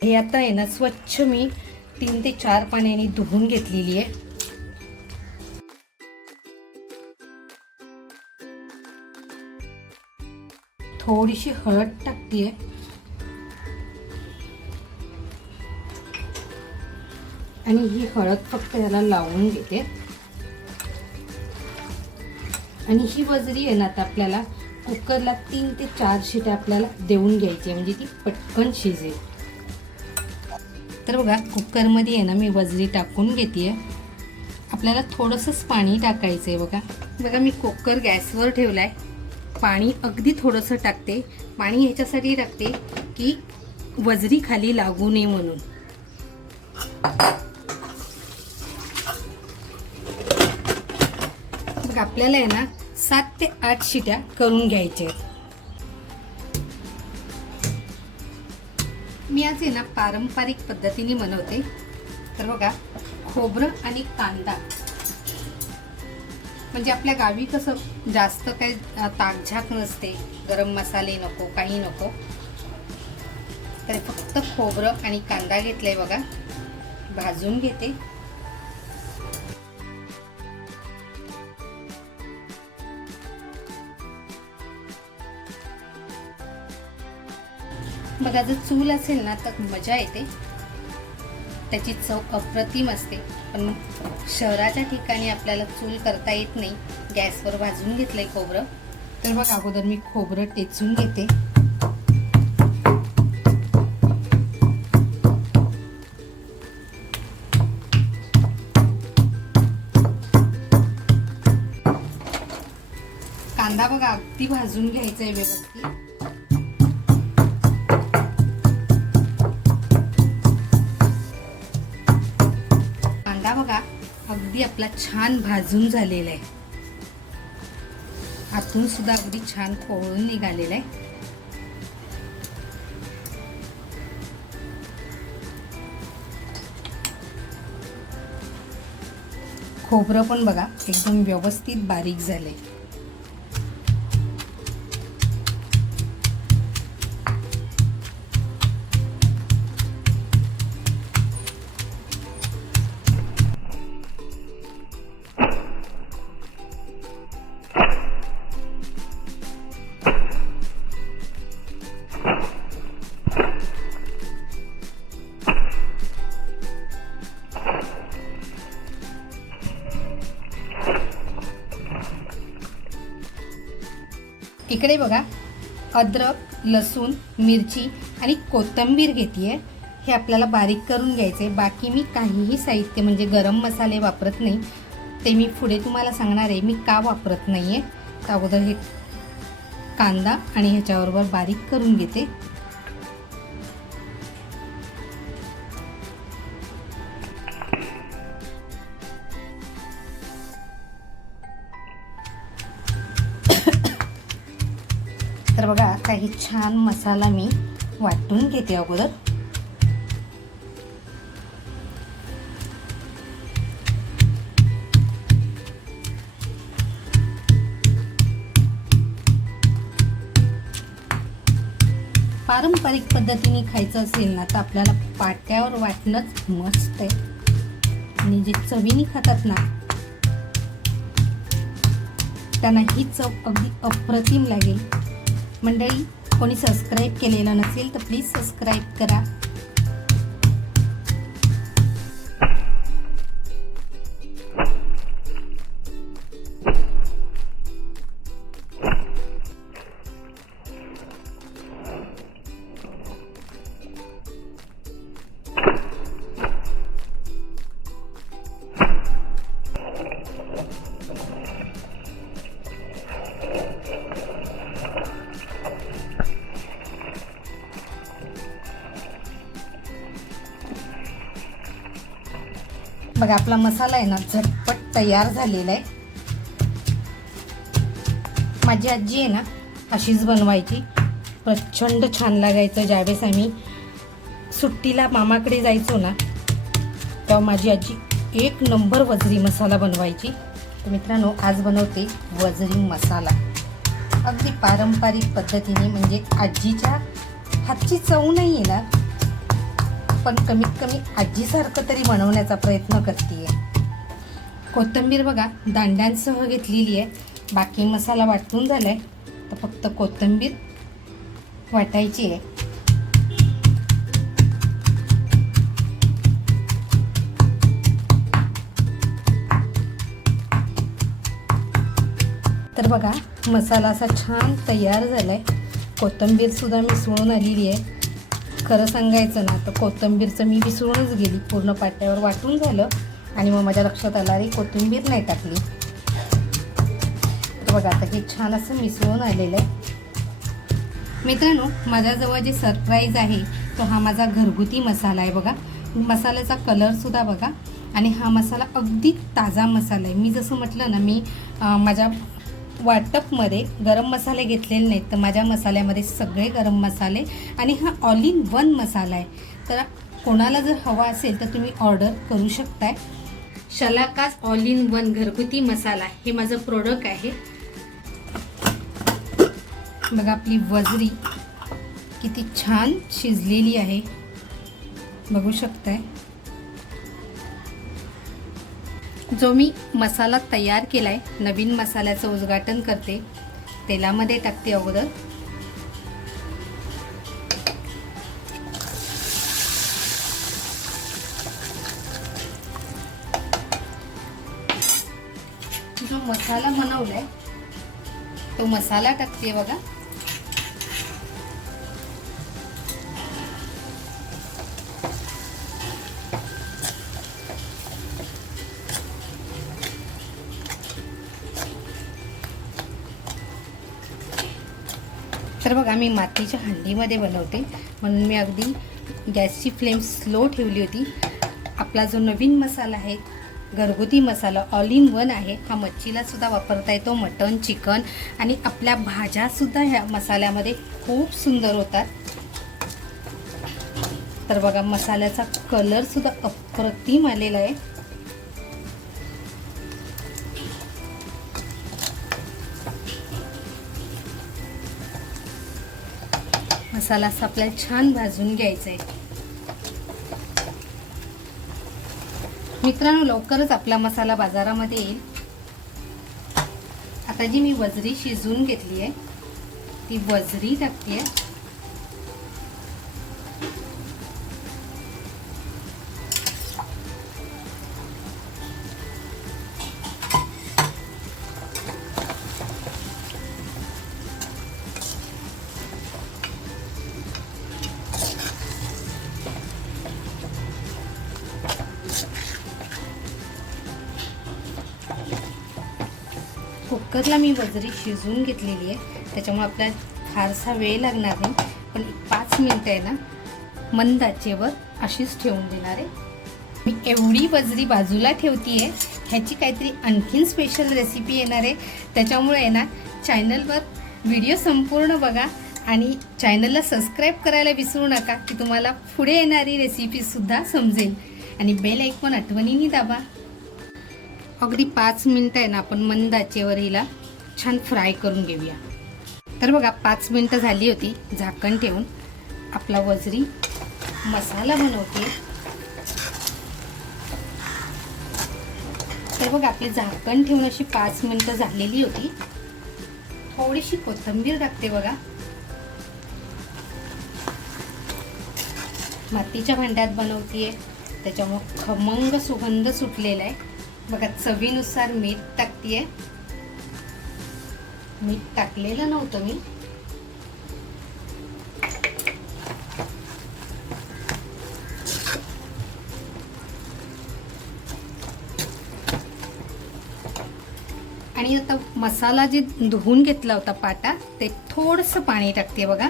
हे आता आहे ना स्वच्छ मी तीन ते चार पाण्याने धुवून घेतलेली आहे. थोडीशी हळद टाकते. आणि ही हळद फक्त याला लावून घेते. आणि ही वजरी आहे ना आता आपल्याला कुकरला तीन ते चार शिट्या आपल्याला देऊन घ्यायची म्हणजे ती पटकन शिजेल. तर बघा कुकरमध्ये आहे ना मी वजरी टाकून घेते आपल्याला थोडंसंच पाणी टाकायचं आहे बघा. बघा मी कुकर गॅसवर ठेवला आहे पाणी अगदी थोडंसं टाकते. पाणी ह्याच्यासाठी टाकते की वजरी खाली लागू नये म्हणून. बघा आपल्याला आहे ना सात ते आठ शिट्या करून घ्यायच्या आहेत. मी आज आहे ना पारंपरिक पद्धतीने बनवते. तर बघा खोबरं आणि कांदा. म्हणजे आपल्या गावी कसं जास्त काही ताकझाक नसते. गरम मसाले नको काही नको. तर फक्त खोबरं आणि कांदा घेतलाय बघा. भाजून घेते. बघा जर चूल असेल ना तर मजा येते. त्याची चव अप्रतिम असते. पण शहराच्या ठिकाणी आपल्याला चूल करता येत नाही. गॅसवर भाजून घेतलंय खोबरं. तर बघ अगोदर मी खोबरं टेचून घेते. कांदा बघा अगदी भाजून घ्यायचा आहे व्यवस्थित. अगदी आपला छान भाजून झालेला आहे. आतून सुद्धा अगदी छान फोळून निघालेला आहे. खोबरं पण बघा एकदम व्यवस्थित बारीक झालंय. इकडे बघा अद्रक लसूण मिरची आणि कोथिंबीर घेते हे आपल्याला बारीक करून घ्यायचे. आहे बाकी मी काहीही साहित्य म्हणजे गरम मसाले वापरत नाही. ते मी पुढे तुम्हाला सांगणार आहे मी का वापरत नाही आहे अगोदर हे कांदा आणि ह्याच्याबरोबर बारीक करून घेते. काही छान मसाला मी वाटून घेते अगोदर. पारंपरिक पद्धतीने खायचं असेल ना तर आपल्याला पाट्यावर वाटणंच मस्त आहे. आणि जे चवीने खातात ना त्यांना ही चव अगदी अप्रतिम लागेल. मंडळी कोणी सबस्क्राईब केलेलं नसेल तर प्लीज सबस्क्राईब करा. बघा आपला मसाला आहे ना झटपट तयार झालेला आहे. माझी आजी आहे ना अशीच बनवायची. प्रचंड छान लागायचं ज्यावेळेस आम्ही सुट्टीला मामाकडे जायचो ना तेव्हा माझी आजी एक नंबर वजरी मसाला बनवायची. तर मित्रांनो आज बनवते वजरी मसाला. अगदी पारंपरिक पद्धतीने म्हणजे आजीच्या हातची चव नाही येणार पण कमीत कमी आजीसारखं तरी बनवण्याचा प्रयत्न करते कोथिंबीर बघा दांड्यांसह घेतलेली आहे. बाकी मसाला वाटून झाला आहे तर फक्त कोथिंबीर वाटायची आहे. तर बघा मसाला असा छान तयार झाला आहे कोथिंबीरसुद्धा मिसळून आलेली आहे. खरं सांगायचं ना तर कोथिंबीरचं मी विसरूनच गेली. पूर्ण पाट्यावर वाटून झालं आणि मग माझ्या लक्षात आलं अरे कोथिंबीर नाही टाकली. तर बघा आता हे छान असं मिसळून आलेलं आहे. मित्रांनो माझ्याजवळ जे सरप्राईज आहे तो हा माझा घरगुती मसाला आहे बघा. मसाल्याचा कलरसुद्धा बघा. आणि हा मसाला अगदी ताजा मसाला आहे. मी जसं म्हटलं ना मी माझ्या वाटपमध्ये गरम मसाले घेतलेले नाहीत. तर माझ्या मसाल्यामध्ये सगळे गरम मसाले आणि हा ऑल इन वन मसाला आहे. तर कोणाला जर हवा असेल तर तुम्ही ऑर्डर करू शकताय. शलाकास ऑल इन वन घरगुती मसाला हे माझं प्रोडक्ट आहे. बघा आपली वजरी किती छान शिजलेली आहे. बघू शकताय. जो मी मसाला तयार केला आहे नवीन मसाल्याचं उद्घाटन करते तेलामध्ये टाकते अगोदर. जो मसाला बनवलाय तो मसाला टाकते बघा. तर बघा मी मातीच्या हंडीमध्ये बनवते. म्हणून मी अगदी गॅसची फ्लेम स्लो ठेवली होती. आपला जो नवीन मसाला आहे घरगुती मसाला ऑल इन वन आहे हा मच्छीलासुद्धा वापरता येतो मटन चिकन आणि आपल्या भाज्यासुद्धा ह्या मसाल्यामध्ये खूप सुंदर होतात. तर बघा मसाल्याचा कलरसुद्धा अप्रतिम आलेला आहे. मसाला असा आपल्याला छान भाजून घ्यायचा आहे मित्रांनो लवकरच आपला मसाला बाजारामध्ये येईल. आता जी मी वजरी शिजवून घेतली आहे ती वजरी टाकते कुकरला मी वजरी शिजवून घेतलेली आहे. त्याच्यामुळे आपल्याला फारसा वेळ लागणार नाही. पण पाच मिनटं आहे ना मंद आचेवर अशीच ठेवून देणार आहे. मी एवढी वजरी बाजूला ठेवती आहे ह्याची काहीतरी आणखीन स्पेशल रेसिपी येणार आहे. त्याच्यामुळे आहे ना चॅनलवर व्हिडिओ संपूर्ण बघा आणि चॅनलला सबस्क्राईब करायला विसरू नका की तुम्हाला पुढे येणारी रेसिपीसुद्धा समजेल. आणि बेल ऐकून आठवणीने दाबा. अगदी पाच मिनटं आहे ना आपण मंद आचेवर हिला छान फ्राय करून घेऊया. तर बघा पाच मिनटं झाली होती झाकण ठेवून आपला वजरी मसाला बनवते. तर बघा आपली झाकण ठेवून अशी पाच मिनटं झालेली होती. थोडीशी कोथिंबीर टाकते बघा. मातीच्या भांड्यात बनवतीये. त्याच्यामुळं खमंग सुगंध सुटलेला आहे. बघा चवीनुसार मीठ टाकतीये. मीठ टाकलेलं नव्हतं मी. आणि आता मसाला जे धुवून घेतला होता पाटा ते थोडंसं पाणी टाकते बघा.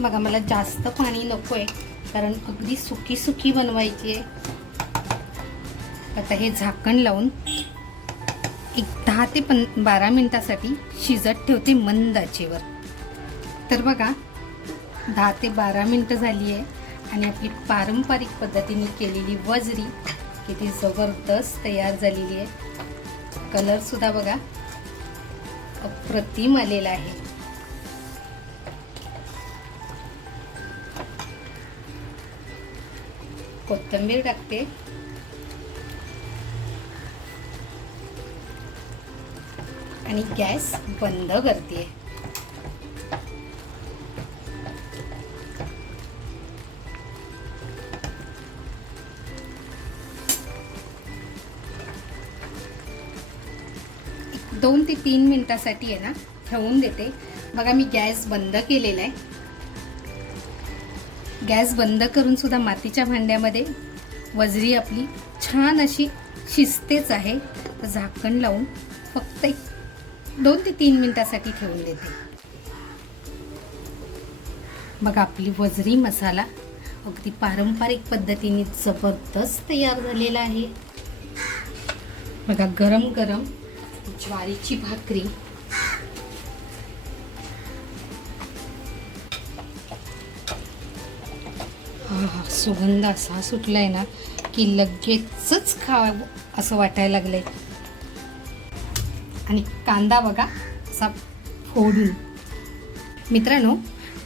बघा मला जास्त पाणी नको आहे कारण अगदी सुकी सुकी बनवायची आहे. आता हे झाकण लावून एक दहा ते पं बारा मिनटासाठी शिजत ठेवते मंद आचेवर. तर बघा दहा ते बारा मिनटं झाली आहे आणि आपली पारंपरिक पद्धतीने केलेली वजरी किती जबरदस्त तयार झालेली आहे. कलरसुद्धा बघा अप्रतिम आलेला आहे. कोथिंबीर टाकते. आणि गॅस बंद करते. दोन ते तीन मिनिटासाठी आहे ना ठेवून देते. बघा मी गॅस बंद केलेला आहे. गॅस बंद करून सुद्धा मातीच्या भांड्यामध्ये वजरी आपली छान अशी शिजतेच आहे. तर झाकण लावून फक्त एक दोन ते तीन मिनटासाठी ठेवून देते. बघा आपली वजरी मसाला अगदी पारंपरिक पद्धतीने जबरदस्त तयार झालेला आहे. बघा गरम गरम ज्वारीची भाकरी हा सुगंध असा सुटलाय ना की लगेचच खावं असं वाटायला लागलंय. आणि कांदा बघा असा फोडून. मित्रांनो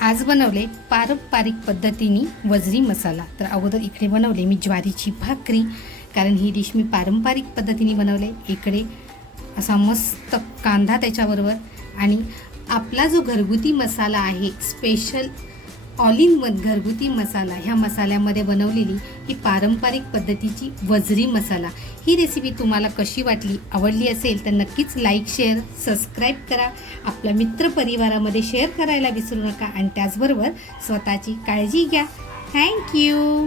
आज बनवले पारंपरिक पद्धतीने वजरी मसाला. तर अगोदर इकडे बनवले मी ज्वारीची भाकरी कारण ही डिश मी पारंपरिक पद्धतीने बनवले. इकडे असा मस्त कांदा त्याच्याबरोबर. आणि आपला जो घरगुती मसाला आहे स्पेशल ऑल इन वन घरगुती मसाला ह्या मसाल्यामध्ये बनवलेली ही पारंपरिक पद्धतीची वजरी मसाला. ही रेसिपी तुम्हाला कशी वाटली आवडली असेल तर नक्कीच लाईक शेअर सबस्क्राईब करा. आपल्या मित्रपरिवारामध्ये शेअर करायला विसरू नका आणि त्याचबरोबर स्वतःची काळजी घ्या. थँक्यू